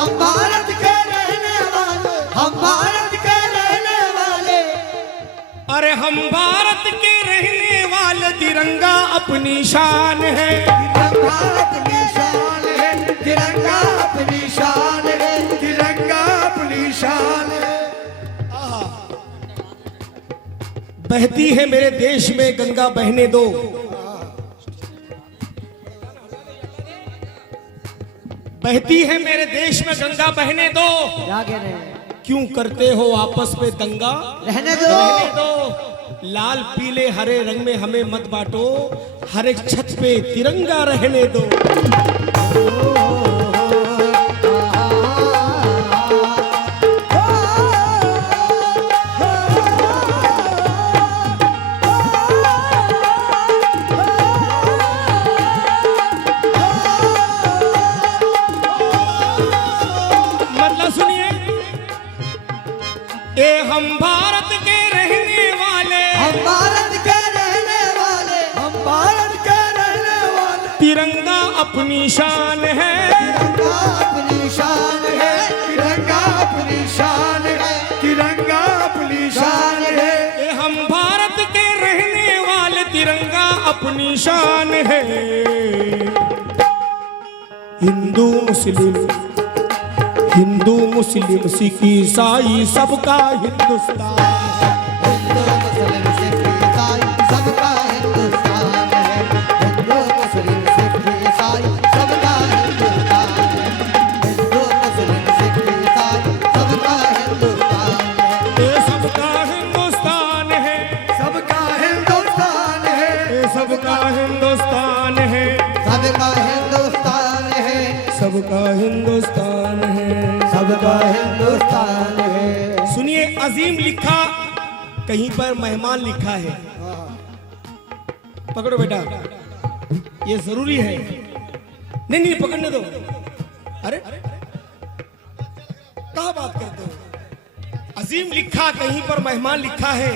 हम भारत के रहने वाले, हम भारत के रहने वाले। अरे हम भारत के रहने वाले, तिरंगा अपनी शान है, तिरंगा अपनी शान है, तिरंगा अपनी शान है, तिरंगा अपनी शान है। बहती है मेरे देश में गंगा बहने दो, बहती है मेरे देश में गंगा बहने दो। क्या कह रहे हैं? क्यों करते हो आपस में दंगा, रहने दो, रहने दो। लाल पीले हरे रंग में हमें मत बांटो, हर एक छत पे तिरंगा रहने दो। मतलब सुनिए, ए हम भारत के रहने वाले, हम भारत के रहने वाले, हम भारत के रहने वाले। तिरंगा अपनी शान है, तिरंगा अपनी शान है, तिरंगा अपनी शान है, तिरंगा अपनी शान है। ए हम भारत के रहने वाले, तिरंगा अपनी शान है। हिंदू मुस्लिम, हिंदू मुस्लिम सिख ईसाई सबका हिंदुस्तान, हिंदू मुस्लिम सिख ईसाई सबका हिंदुस्तान है, हिंदू मुस्लिम सिख ईसाई सबका हिंदुस्तान है, हिंदू मुस्लिम सिख ईसाई सबका हिंदुस्तान है। ये सबका हिंदुस्तान है, सबका हिंदुस्तान है, ये सबका हिंदुस्तान है, सबका हिंदुस्तान है, सबका हिंदुस्तान है, सबका हिंदुस्तान है। सुनिए, अजीम लिखा कहीं पर मेहमान लिखा है। पकड़ो बेटा, ये जरूरी है। नहीं नहीं पकड़ने दो। अरे कहाँ बात करते हो? अजीम लिखा कहीं पर मेहमान लिखा है,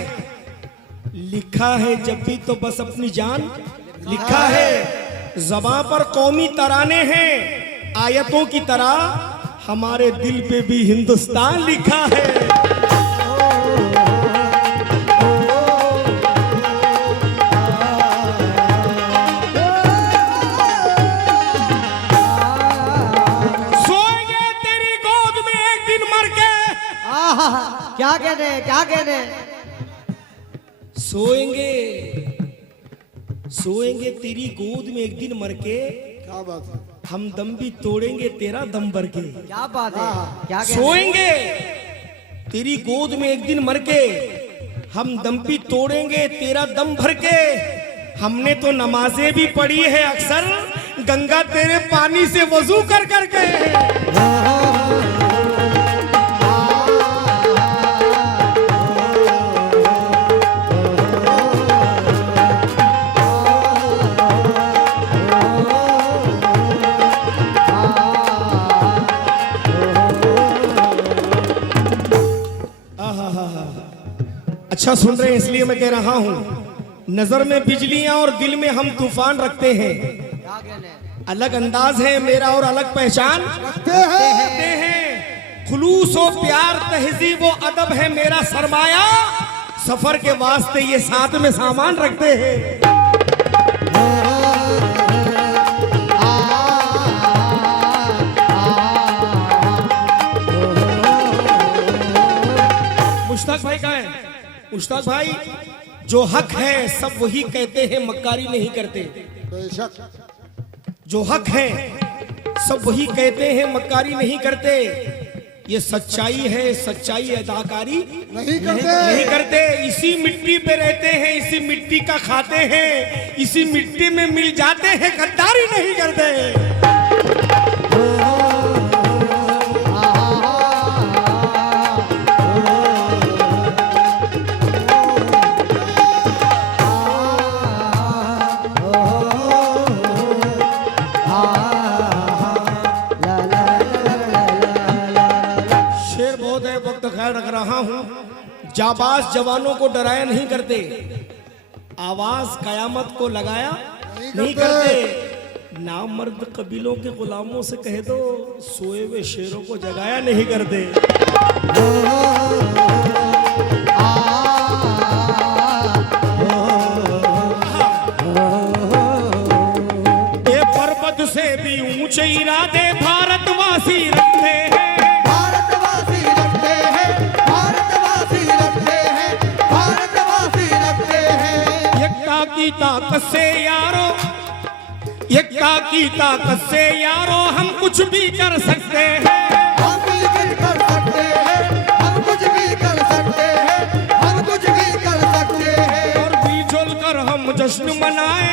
लिखा है जब भी तो बस अपनी जान, लिखा है ज़बां पर कौमी तराने हैं, आयतों की तरह हमारे दिल पे भी हिंदुस्तान लिखा है। सोएंगे तेरी गोद में एक दिन मर के, क्या कहने, क्या कहने? सोएंगे, सोएंगे तेरी गोद में एक दिन मर के, क्या बात है? हम दम भी तोड़ेंगे तेरा दम भर के। क्या बात है? क्या कहने? सोएंगे तेरी गोद में एक दिन मर के, हम दम भी तोड़ेंगे तेरा दम भर के। हमने तो नमाजें भी पढ़ी है अक्सर, गंगा तेरे पानी से वजू कर कर के। अच्छा सुन रहे हैं इसलिए मैं कह रहा हूं, नजर में बिजलियां और दिल में हम तूफान रखते हैं। क्या कहने? अलग अंदाज है मेरा और अलग पहचान रखते हैं। खुलूस और प्यार, तहजीब व अदब है मेरा सरमाया, सफर के वास्ते ये साथ में सामान रखते हैं। मुश्ताक भाई कहाँ है? मुश्ताक भाई, जो हक है सब वही कहते हैं, मक्कारी नहीं करते। जो हक है सब वही कहते हैं, मक्कारी नहीं करते। ये सच्चाई है, सच्चाई अदाकारी नहीं करते। इसी मिट्टी पे रहते हैं, इसी मिट्टी का खाते हैं, इसी मिट्टी में मिल जाते हैं, गद्दारी नहीं करते। रख रहा हूं, जाबाज जवानों को डराया नहीं करते, आवाज कयामत को लगाया नहीं करते। नामर्द कबीलों के गुलामों से कह दो सोए हुए शेरों को जगाया नहीं कर दे। ये पर्वत से भी ऊंचे इरादे भारतवासी रखते हैं, भारतवासी रखते हैं, भारतवासी रखते हैं, भारतवासी रखते हैं। एकता की ताकत से यारो, एकता की ताकत से यारो हम कुछ भी कर सकते हैं, हम मिलकर कर सकते हैं, हम कुछ भी कर सकते हैं, हम कुछ भी कर सकते हैं। और मिलजुल कर हम जश्न मनाए,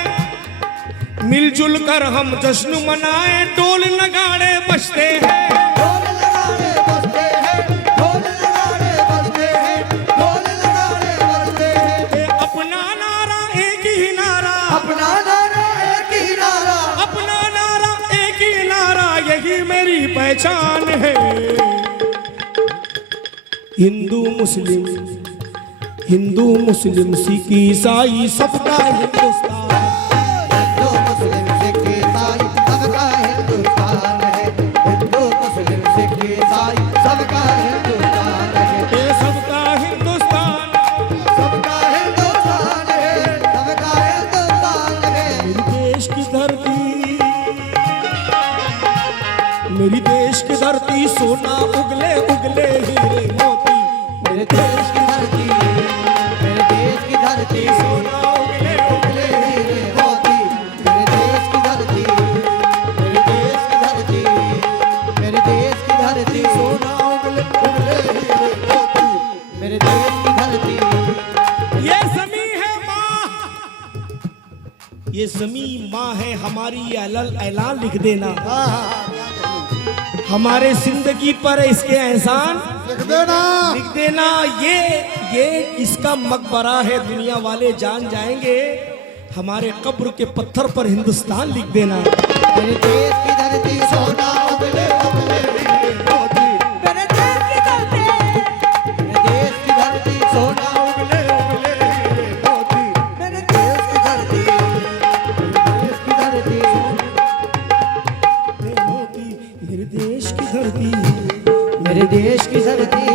मिलजुल कर हम जश्न मनाए, ढोल नगाड़े बजते हैं, ढोल नगाड़े बजते हैं, ढोल नगाड़े बजते हैं, ढोल नगाड़े बजते हैं। अपना नारा एक ही नारा, अपना नारा एक ही नारा, अपना नारा एक ही नारा, यही मेरी पहचान है। हिंदू मुस्लिम, हिंदू मुस्लिम सिख ईसाई सबका हिंदुस्तान, हिंदू मुस्लिम सिख ईसाई सबका हिंदुस्तान है, हिंदू मुस्लिम सिख ईसाई सबका हिंदुस्तान है, ये सबका हिंदुस्तान, सबका हिंदुस्तान है, सबका हिंदुस्तान है। मेरी देश की धरती, मेरी देश की धरती सोना उगले उगले हीरे मोती, मेरे देश की धरती, मेरे देश की धरती सोना उगले उगले हीरे मोती, मेरे देश की धरती, मेरे देश की धरती, मेरे देश की धरती सोना उगले उगले हीरे मोती, मेरे देश की धरती। ये ज़मीं है माँ, ये ज़मीं माँ है हमारी, ऐलान लिख देना हमारे जिंदगी पर इसके एहसान लिख देना, लिख देना। ये इसका मकबरा है, दुनिया वाले जान जाएंगे, हमारे कब्र के पत्थर पर हिंदुस्तान लिख देना। मेरे देश की धरती सोना उगले उगले हीरे मोती, मेरे देश की धरती, मेरे देश की धरती सोना उगले उगले हीरे मोती, मेरे देश की धरती, मेरे देश की धरती मोती, मेरे देश की धरती, मेरे देश की धरती